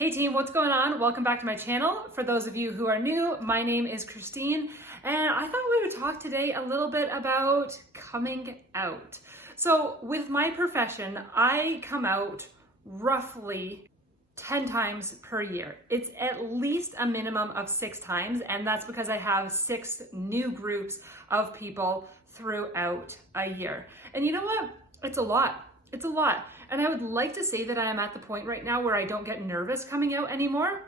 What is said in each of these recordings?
Hey team, what's going on? Welcome back to my channel. For those of you who are new, my name is Christine, and I thought we would talk today a little bit about coming out. So with my profession, I come out roughly 10 times per year. It's at least a minimum of 6 times, and that's because I have 6 new groups of people throughout a year. And you know what? It's a lot. It's a lot. And I would like to say that I am at the point right now where I don't get nervous coming out anymore,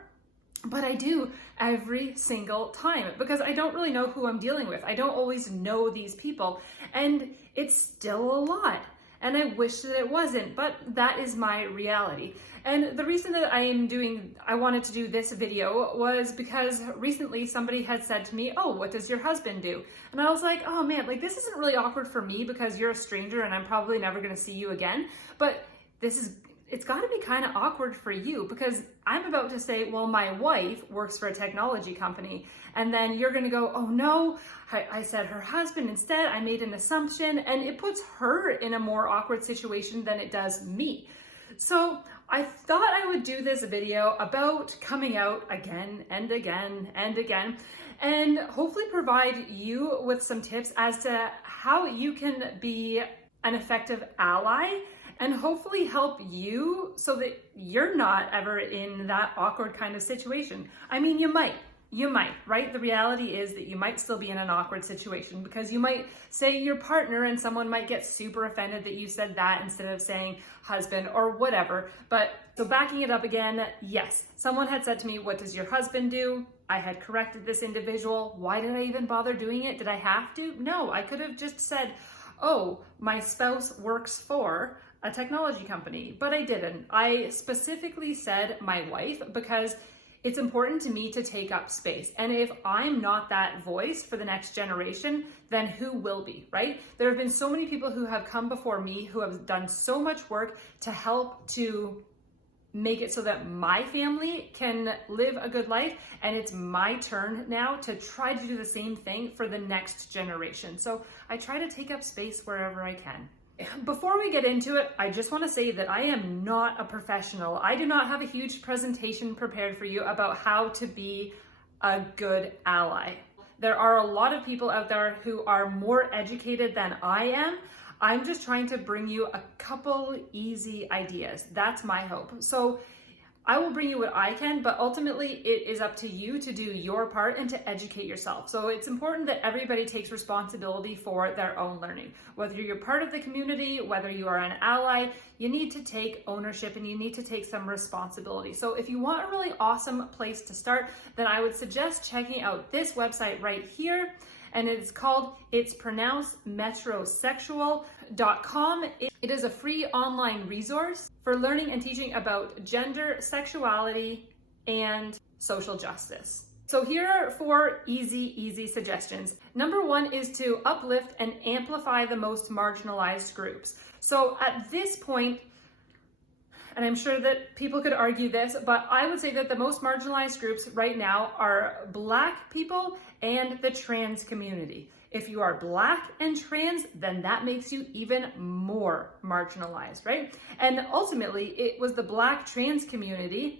but I do every single time because I don't really know who I'm dealing with. I don't always know these people, and it's still a lot. And I wish that it wasn't, but that is my reality. And the reason that I wanted to do this video was because recently somebody had said to me, "Oh, what does your husband do?" And I was like, "Oh man, like this isn't really awkward for me because you're a stranger and I'm probably never gonna see you again. But it's gotta be kind of awkward for you because I'm about to say, well, my wife works for a technology company." And then you're gonna go, "Oh no, I said her husband instead. I made an assumption," and it puts her in a more awkward situation than it does me. So I thought I would do this video about coming out again and again and again, and hopefully provide you with some tips as to how you can be an effective ally and hopefully help you so that you're not ever in that awkward kind of situation. I mean, you might, right? The reality is that you might still be in an awkward situation because you might say your partner and someone might get super offended that you said that instead of saying husband or whatever. But so backing it up again, yes, someone had said to me, "What does your husband do?" I had corrected this individual. Why did I even bother doing it? Did I have to? No, I could have just said, "Oh, my spouse works for a technology company," but I didn't. I specifically said my wife because it's important to me to take up space. And if I'm not that voice for the next generation, then who will be, right? There have been so many people who have come before me who have done so much work to help to make it so that my family can live a good life. And it's my turn now to try to do the same thing for the next generation. So I try to take up space wherever I can. Before we get into it, I just want to say that I am not a professional. I do not have a huge presentation prepared for you about how to be a good ally. There are a lot of people out there who are more educated than I am. I'm just trying to bring you a couple easy ideas. That's my hope. So I will bring you what I can, but ultimately it is up to you to do your part and to educate yourself. So it's important that everybody takes responsibility for their own learning. Whether you're part of the community, whether you are an ally, you need to take ownership and you need to take some responsibility. So if you want a really awesome place to start, then I would suggest checking out this website right here. And it's called, it's pronounced metrosexual.com. It is a free online resource for learning and teaching about gender, sexuality, and social justice. So here are 4 easy suggestions. Number 1 is to uplift and amplify the most marginalized groups. So at this point, and I'm sure that people could argue this, but I would say that the most marginalized groups right now are Black people and the trans community. If you are Black and trans, then that makes you even more marginalized, right? And ultimately, it was the Black trans community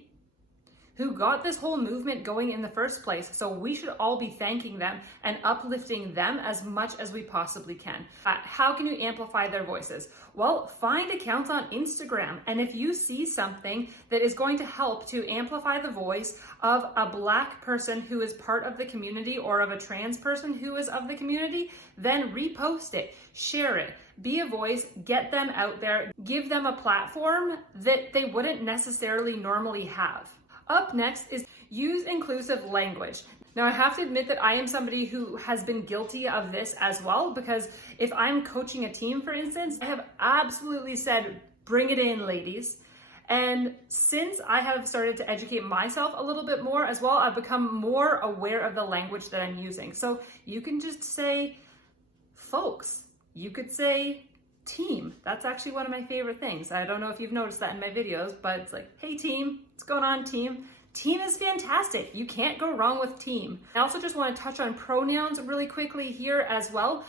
who got this whole movement going in the first place. So we should all be thanking them and uplifting them as much as we possibly can. How can you amplify their voices? Well, find accounts on Instagram. And if you see something that is going to help to amplify the voice of a Black person who is part of the community or of a trans person who is of the community, then repost it, share it, be a voice, get them out there, give them a platform that they wouldn't necessarily normally have. Up next is use inclusive language. Now I have to admit that I am somebody who has been guilty of this as well, because if I'm coaching a team, for instance, I have absolutely said, "Bring it in, ladies." And since I have started to educate myself a little bit more as well, I've become more aware of the language that I'm using. So you can just say folks, you could say team. That's actually one of my favorite things. I don't know if you've noticed that in my videos, but it's like, "Hey team, what's going on, team?" Team is fantastic. You can't go wrong with team. I also just want to touch on pronouns really quickly here as well.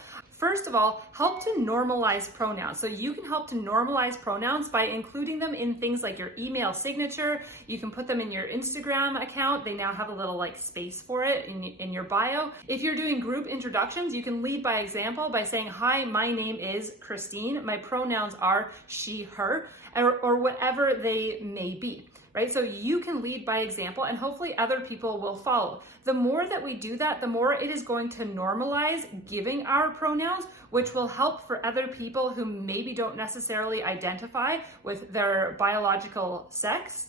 First of all, help to normalize pronouns. So you can help to normalize pronouns by including them in things like your email signature. You can put them in your Instagram account. They now have a little like space for it in your bio. If you're doing group introductions, you can lead by example by saying, hi, my name is Christine. My pronouns are she, her, or whatever they may be. Right? So you can lead by example and hopefully other people will follow. The more that we do that, the more it is going to normalize giving our pronouns, which will help for other people who maybe don't necessarily identify with their biological sex.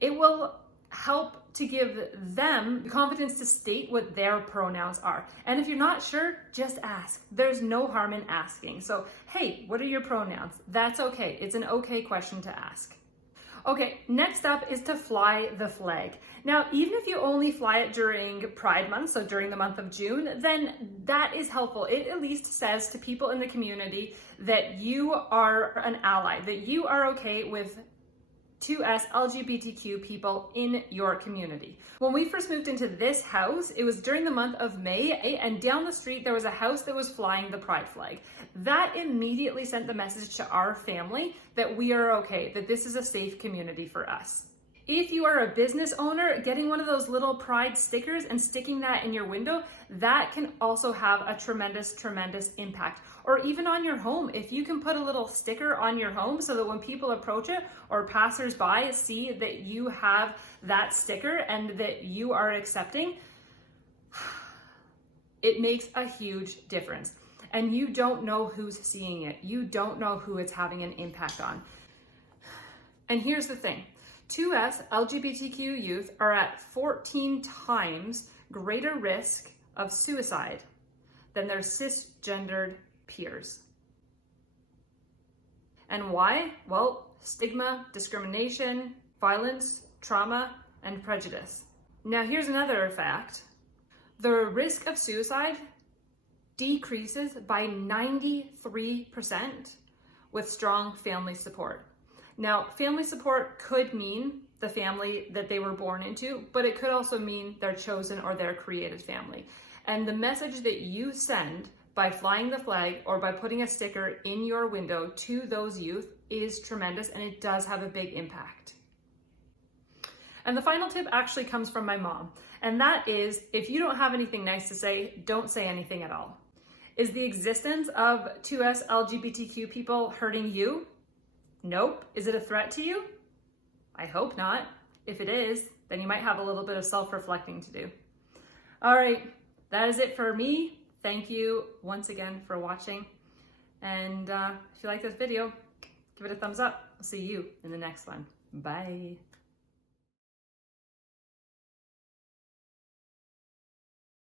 It will help to give them the confidence to state what their pronouns are. And if you're not sure, just ask. There's no harm in asking. So, hey, what are your pronouns? That's okay. It's an okay question to ask. Okay, next up is to fly the flag. Now, even if you only fly it during Pride Month, so during the month of June, then that is helpful. It at least says to people in the community that you are an ally, that you are okay with 2S LGBTQ people in your community. When we first moved into this house, it was during the month of May, and down the street there was a house that was flying the pride flag. That immediately sent the message to our family that we are okay, that this is a safe community for us. If you are a business owner, getting one of those little pride stickers and sticking that in your window, that can also have a tremendous, tremendous impact. Or even on your home, if you can put a little sticker on your home so that when people approach it or passersby see that you have that sticker and that you are accepting, it makes a huge difference. And you don't know who's seeing it. You don't know who it's having an impact on. And here's the thing. 2S LGBTQ youth are at 14 times greater risk of suicide than their cisgendered peers. And why? Well, stigma, discrimination, violence, trauma, and prejudice. Now here's another fact. The risk of suicide decreases by 93% with strong family support. Now, family support could mean the family that they were born into, but it could also mean their chosen or their created family. And the message that you send by flying the flag or by putting a sticker in your window to those youth is tremendous, and it does have a big impact. And the final tip actually comes from my mom, and that is, if you don't have anything nice to say, don't say anything at all. Is the existence of 2S LGBTQ people hurting you? Nope. Is it a threat to you? I hope not. If it is, then you might have a little bit of self-reflecting to do. All right, that is it for me. Thank you once again for watching. And if you like this video, give it a thumbs up. I'll see you in the next one. Bye.